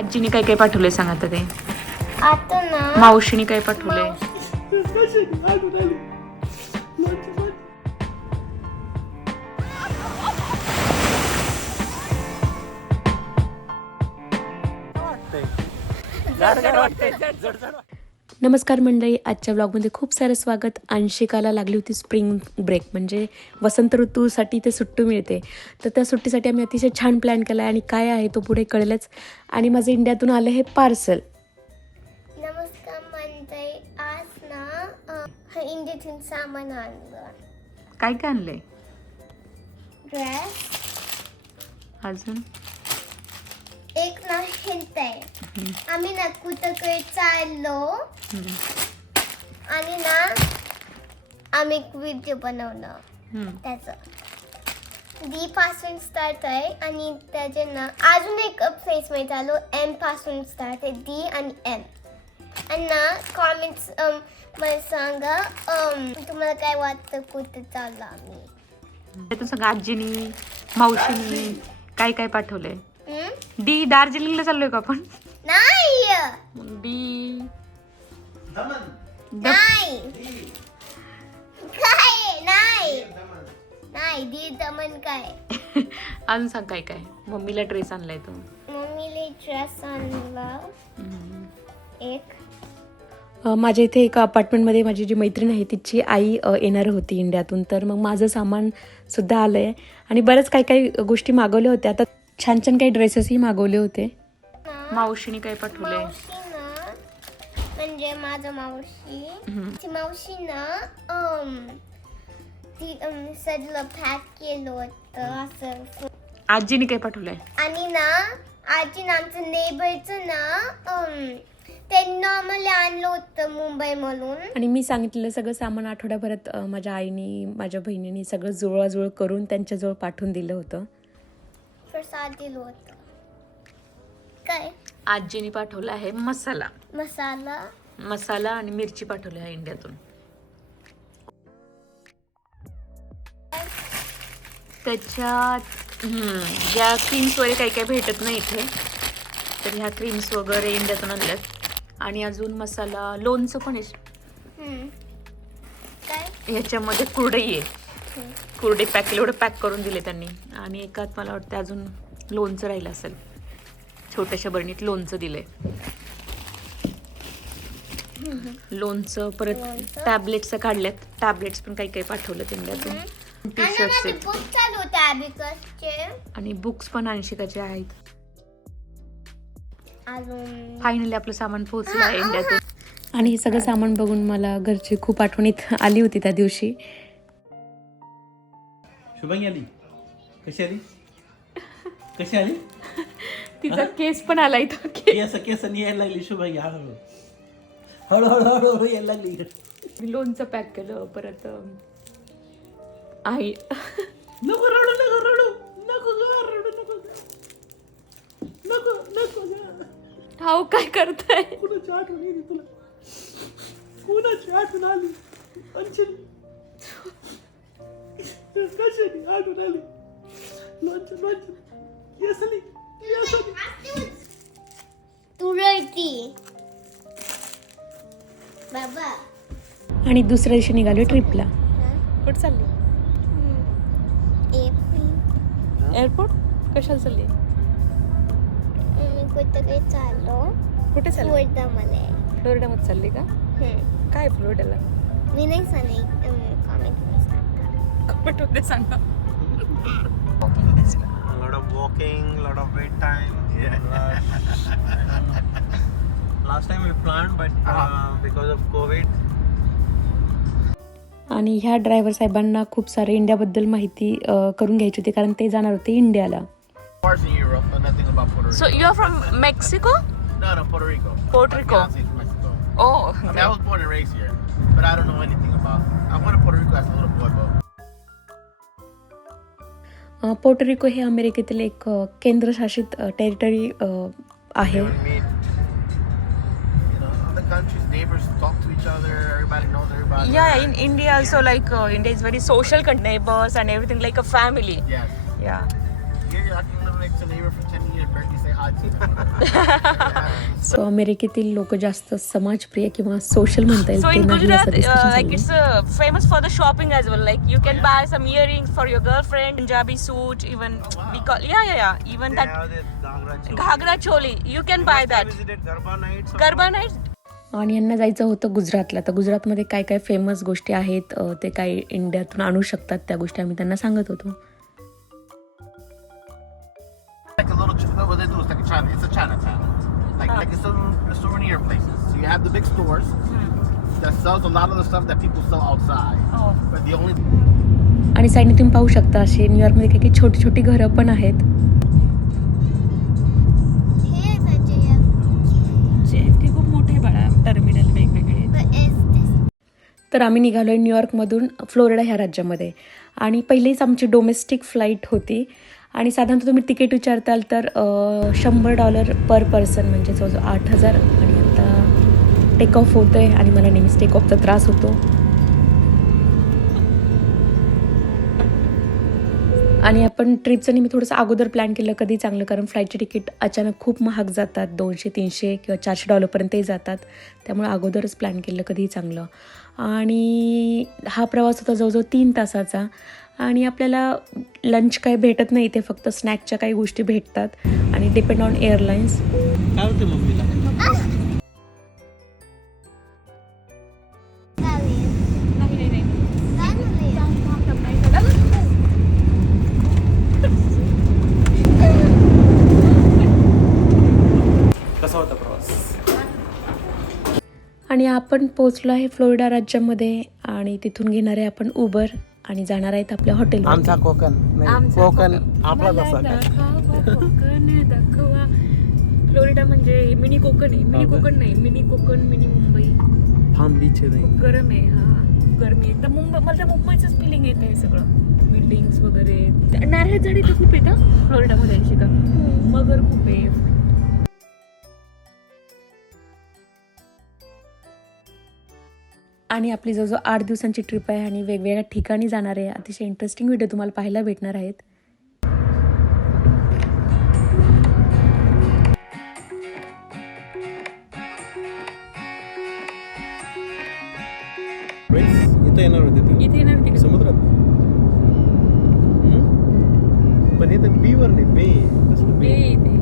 आजीने काय काय पाठवलंय सांग आता ते? आता ना मावशीने काय पाठवलंय? नमस्कार मंडळी आजच्या ब्लॉगमध्ये खूप सारं स्वागत. अंशिकाला लागली होती स्प्रिंग ब्रेक म्हणजे वसंत ऋतूसाठी ते सुट्टी मिळते. तर त्या सुट्टीसाठी आम्ही अतिशय छान प्लॅन केला आहे आणि काय आहे तो पुढे कळेलच. आणि माझं इंडियातून आलं हे पार्सल नमस्कार मंडळी आज ना इंडियातून सामान आणलं. काय काय आणलंय? ड्रेस अजून? एक ना हिंट आहे. आम्ही ना कुठं चाललो. आणि ना आम्ही एक व्हिडिओ बनवलं. त्याचं. डी पासून स्टार्ट आहे आणि त्याचे ना अजून एक फेस माहीत आलो एमपासून स्टार्ट आहे. डी आणि एम आणि ना कॉमेंट्स मला सांगा तुम्हाला काय वाटतं कुठं चाललं आम्ही? सगळं आजीनी मावशीनी काय काय पाठवलंय? डी दार्जिलिंगला चाललोय का आपण? नाही. डी. द- नाही. काय? नाही. नाही दी दमन काय? अजून सांग काय काय? मम्मीला ड्रेस आणलाय तू. मम्मीने ड्रेस आणला. एक. अ, माझ्या इथे एका अपार्टमेंटमध्ये माझी जी मैत्रीण आहे तिची आई अ, येणार होती इंडियातून. तर मग माझं सामान सुद्धा आलं आहे आणि बरंच काही काही गोष्टी मागवल्या होत्या. आता छान छान काही ड्रेसेसही मागवले होते. ना. मावशीने काय पाठवलंय मावशी ना म्हणजे माझं मावशी. ती मावशी ना ती सगळं पॅक केलं होतं असं. आजीने काय पाठवलंय? आणि ना आजी ना आमचं नेबरचं ना ते नॉर्मली आणलं होतं मुंबईमधून आणि मी सांगितलेलं सगळं सामान आठवड्याभरात माझ्या आईनी माझ्या बहिणीनी सगळं जुळवाजुळव करून त्यांच्याजवळ पाठवून दिलं होतं. प्रसाद दिलं होतं. काय? आजीने पाठवला आहे मसाला. मसाला? मसाला आणि मिरची पाठवली आहे इंडियातून. त्याच्यात हम्म, ज्या क्रीम्स वगैरे काही काही भेटत नाही इथे. तर ह्या क्रीम्स वगैरे इंडियातून आणल्यात. आणि अजून मसाला लोणचं पण आहे. हम्म. काय? ह्याच्यामध्ये कुरडई आहे. हम्म. कुरडई पॅक एवढं पॅक करून दिले त्यांनी. आणि एकात मला वाटतं अजून लोणचं राहिलं असेल. छोट्याशा बरणीत लोणचं दिलंय. लोणचं परत. टॅबलेट्स काढल्यात. टॅबलेट्स पण काही काही पाठवलं इंडियातून टी आणि बुक्स पण अंशिकाचे आहेत. फायनली आपलं सामान पोहोचलं आहे इंडियातून आणि हे सगळं सामान बघून मला घरची खूप आठवणीत आली होती त्या दिवशी. शुभांगी आली? कशी आली? कशी आली? तिचा केस पण आला इथं. केस केस यायला लागली शुभांगी हळूहळू. हळूहळू हळूहळू यायला लागली. मी लोणचं पॅक केलं परत आई. नको रडू नको रडू. नको ग रडू नको ग. नको नको ग. ठाऊ काय करताय? कुणाची आठवण येते तुला? कुणाची आठवण आली? अंजली. कशाची आठवण आली लोणचं लोणचं बाबा. आणि दुसऱ्या दिवशी निघालो ट्रिपला. कुठं चालली? एअरपोर्ट? कशाला चालली? मी कुठं काही चाललो? कुठे फ्लोरिडामध्ये. फ्लोरिडामध्ये चालली का? हम्म. काय फ्लोरिडाला? मी नाही सांगेन. कॉमेंटमध्ये सांगा कमेंटमध्ये सांगा walking lot of wait time last time we plan but because of Covid आणि ह्या ड्रायव्हर साहेबांना खूप सारे इंडियाबद्दल माहिती करून घ्यायची होती कारण ते जाणार होते इंडियाला so you from Mexico Puerto Rico oh I don't know anything about I want to Puerto Rico Puerto Rico हे अमेरिकेतील एक अ, केंद्रशासित टेरिटरी आहे you would meet. You know, other countries, neighbors talk to each other. Everybody knows everybody. Yeah, in India also like uh, India is very social con- neighbors and everything like a family. Yes. Yeah. Here, I can live next to a neighbor for 10 years, So अमेरिकेतील लोक जास्त समाजप्रिय किंवा social म्हणता येईल like it's famous for the shopping as well like you can buy some earring for your girlfriend Punjabi suit even even that ghagra choli you can buy that garba night आणि यांना जायचं होतं गुजरातला. तर गुजरातमध्ये काय काय फेमस गोष्टी आहेत ते काय इंडियातून आणू शकतात त्या गोष्टी आम्ही त्यांना सांगत होतो. Like a little, ch- what they do is like a China, it's a Chinatown. Like, like it's some souvenir places. So you have the big stores that sells a lot of the stuff that people sell outside. Oh. But the only आणि साईडने तुम्ही पाहू शकता असे न्यूयॉर्कमध्ये काही काही छोटी छोटी घरं पण आहेत खूप मोठे बाळा टर्मिनल वेगवेगळे तर आम्ही निघालो आहे न्यूयॉर्कमधून फ्लोरिडा ह्या राज्यामध्ये आणि पहिलीच आमची डोमेस्टिक फ्लाईट होती आणि साधारणतः तुम्ही तिकीट विचारताल तर शंभर डॉलर पर पर्सन म्हणजे जवळजवळ आठ हजार. आणि आता टेक ऑफ होतं आहे आणि मला नेहमीच टेक ऑफचा त्रास होतो. आणि आपण ट्रिपचं नेहमी थोडंसं अगोदर प्लॅन केलं कधी चांगलं? कारण फ्लाईटचे तिकीट अचानक खूप महाग जातात. दोनशे तीनशे किंवा चारशे डॉलरपर्यंतही जातात. त्यामुळे अगोदरच प्लॅन केलं कधीही चांगलं. आणि हा प्रवास होता जवळजवळ तीन तासाचा. आणि आपल्याला लंच काही भेटत नाही ते फक्त स्नॅकच्या काही गोष्टी भेटतात आणि डिपेंड ऑन एअरलाईन्स काय होते मम्मीला? Italian? कसा होता प्रवास? आणि आपण पोचलो आहे फ्लोरिडा राज्यामध्ये आणि तिथून घेणार आहे आपण उबर आणि जाणार आहेत आपल्या हॉटेल आमचा कोकण नाही कोकण आपला कोकण दाखवा. फ्लोरिडा म्हणजे मिनी कोकण आहे. मिनी हो? कोकण नाही mini Konkan mini Mumbai. Farm beach आहे नाही गरम आहे हा गरमी आहे. एकदम मुंबई मला मुंबईचंच फिलिंग येत आहे सगळं. बिल्डिंग्स वगैरे. नारळ झाडी तर खूप येतं फ्लोरिडामध्ये अशी का मगर खूप आहे. आणि आपली जवळजवळ आठ दिवसांची ट्रिप आहे आणि वेगवेगळ्या ठिकाणी जाणार आहे. अतिशय इंटरेस्टिंग व्हिडिओ तुम्हाला पाहायला भेटणार आहेत. इथं येणार होते तुम्ही. इथे येणार तिकडे समुद्रात. हम्म? पण इथं बी वर नाही बे बे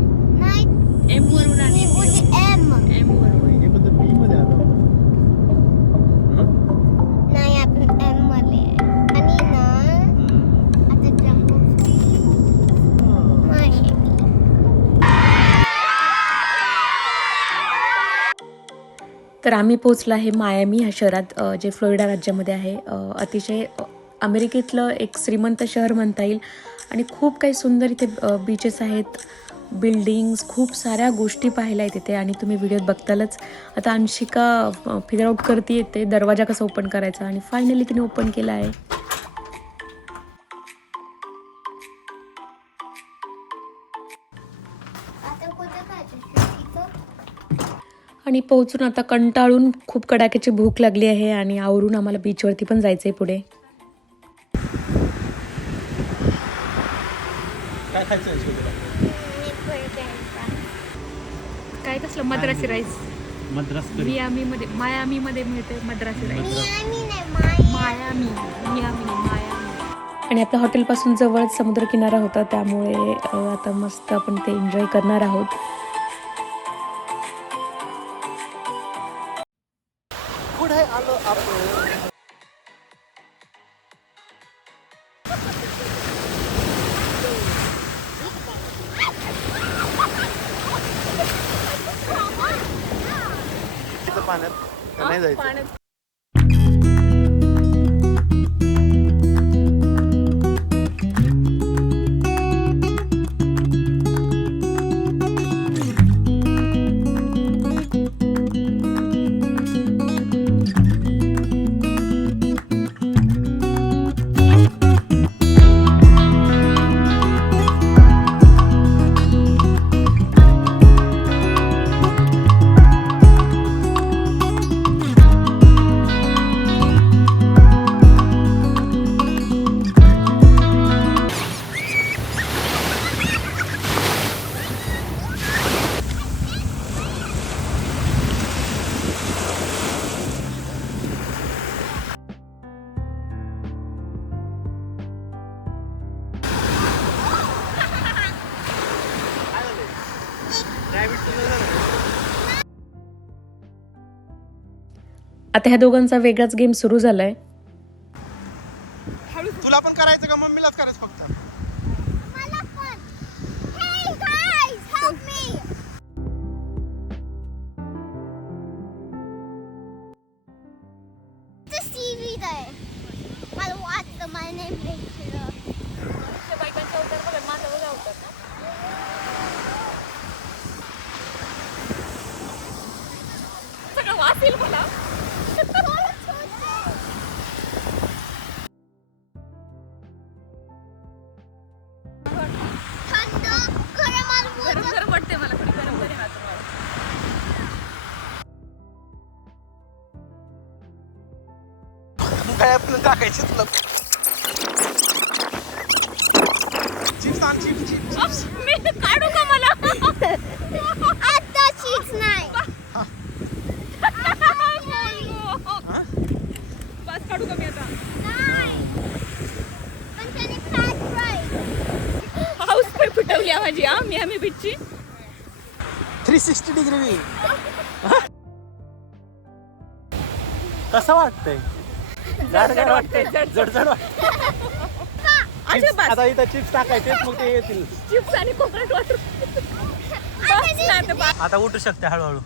तर आम्ही पोचलो आहे मायामी ह्या शहरात जे फ्लोरिडा राज्यामध्ये आहे. अतिशय अमेरिकेतलं एक श्रीमंत शहर म्हणता येईल. आणि खूप काही सुंदर इथे बीचेस आहेत. बिल्डिंग्स खूप साऱ्या गोष्टी पाहिल्या आहेत तिथे आणि तुम्ही व्हिडिओत बघतालच. आता अंशिका फिगर आउट करते येते दरवाजा कसा ओपन करायचा? आणि फायनली तिने ओपन केला आहे. आणि पोहोचून आता कंटाळून खूप कडाक्याची भूक लागली आहे आणि आवरून आम्हाला बीचवरती पण जायचं आहे पुढे काय कसलं? Madrasi rice Madras curry. Miami मध्ये मायामी मध्ये मिळते Madrasi. Rice Miami. Miami Miami. आणि आपल्या हॉटेलपासून जवळच समुद्रकिनारा होता त्यामुळे आता मस्त आपण ते एन्जॉय करणार आहोत. इथं आता ह्या दोघांचा वेगळाच गेम सुरू झालाय. तुला पण करायचं का? मम्मीलाच करायचं फक्त. मला हे मला वाटतं काय आपण टाकायचे तुला चिप्स आण चिप्स चिप्स मी काढू का मला? आता चीज नाही. बस काढू का मी आता? नाही. पण त्याने fat fry. हाऊस पण फुटवली माझी हा मी आम्ही बीचची थ्री सिक्स्टी डिग्री कसं वाटतंय? आता इथं चिप्स टाकायचे मग ते येतील. चिप्स आणि कोकोनट वॉटर. आता उठू शकते हळूहळू.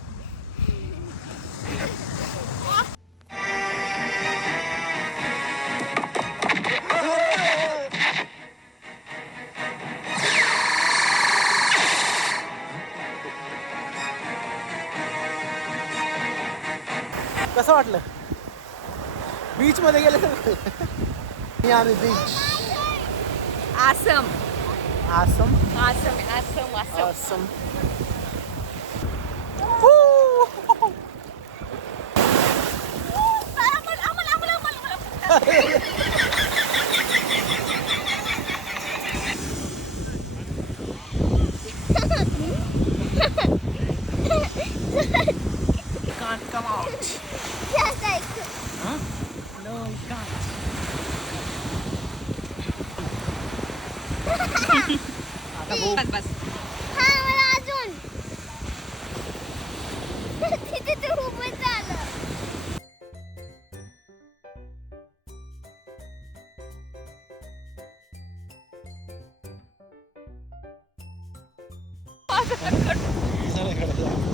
कसं वाटलं? बीच मध्ये गेले. मी आम्ही beach. Awesome? Awesome awesome awesome. Awesome.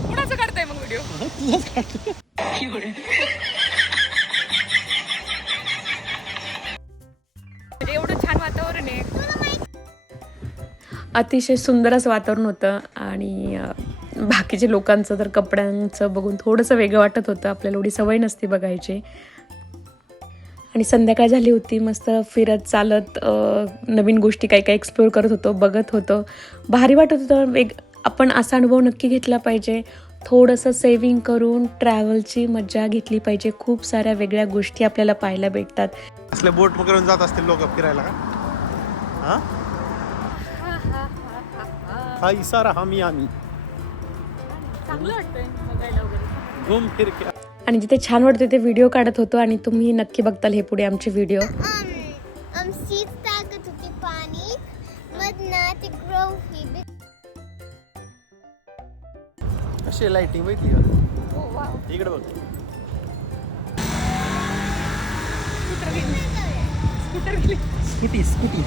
कुणाचं काढताय मग व्हिडिओ म्हणजे एवढं छान वातावरण आहे. अतिशय सुंदर असं वातावरण होतं आणि बाकीचे बाकीच्या लोकांचं तर कपड्यांचं बघून थोडंसं वेगळं वाटत होतं. आपल्याला एवढी सवय नसते बघायची. आणि संध्याकाळ झाली होती मस्त फिरत चालत नवीन गोष्टी काही काही एक्सप्लोअर करत होतो बघत होतो. भारी वाटत होतं. वेग आपण असा अनुभव नक्की घेतला पाहिजे. थोडंसं सेविंग करून ट्रॅव्हलची मजा घेतली पाहिजे. खूप साऱ्या वेगळ्या गोष्टी आपल्याला पाहायला भेटतात. असले बोट करून जात असतील लोक फिरायला का? हा? हा इसारा आम्ही वाटतंय बघायला वगैरे. घुम फिर आणि जिथे छान वाटते ते व्हिडिओ काढत होतो आणि तुम्ही नक्की बघताल हे पुढे आमचे व्हिडिओ कशी लाइटिंग माहिती का? इकडे बघ. स्कूटी स्कूटी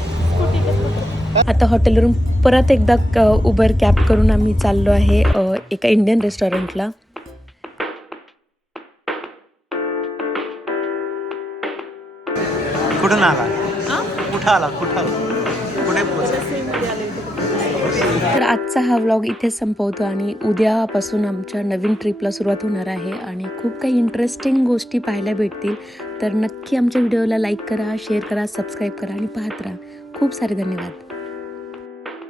आता हॉटेलवरून परत एकदा क- उबर कॅब करून आम्ही चाललो आहे एका इंडियन रेस्टॉरंटला कुठून आला? कुठं आला? कुठं आला? तर आजचा हा व्लॉग इथे संपवतो आणि उद्यापासून आमच्या नवीन ट्रिपला सुरुवात होणार आहे आणि खूप काही इंटरेस्टिंग गोष्टी पाहायला भेटतील. तर नक्की आमच्या व्हिडिओला लाईक करा शेअर करा सबस्क्राईब करा आणि पाहत राहा. खूप सारे धन्यवाद.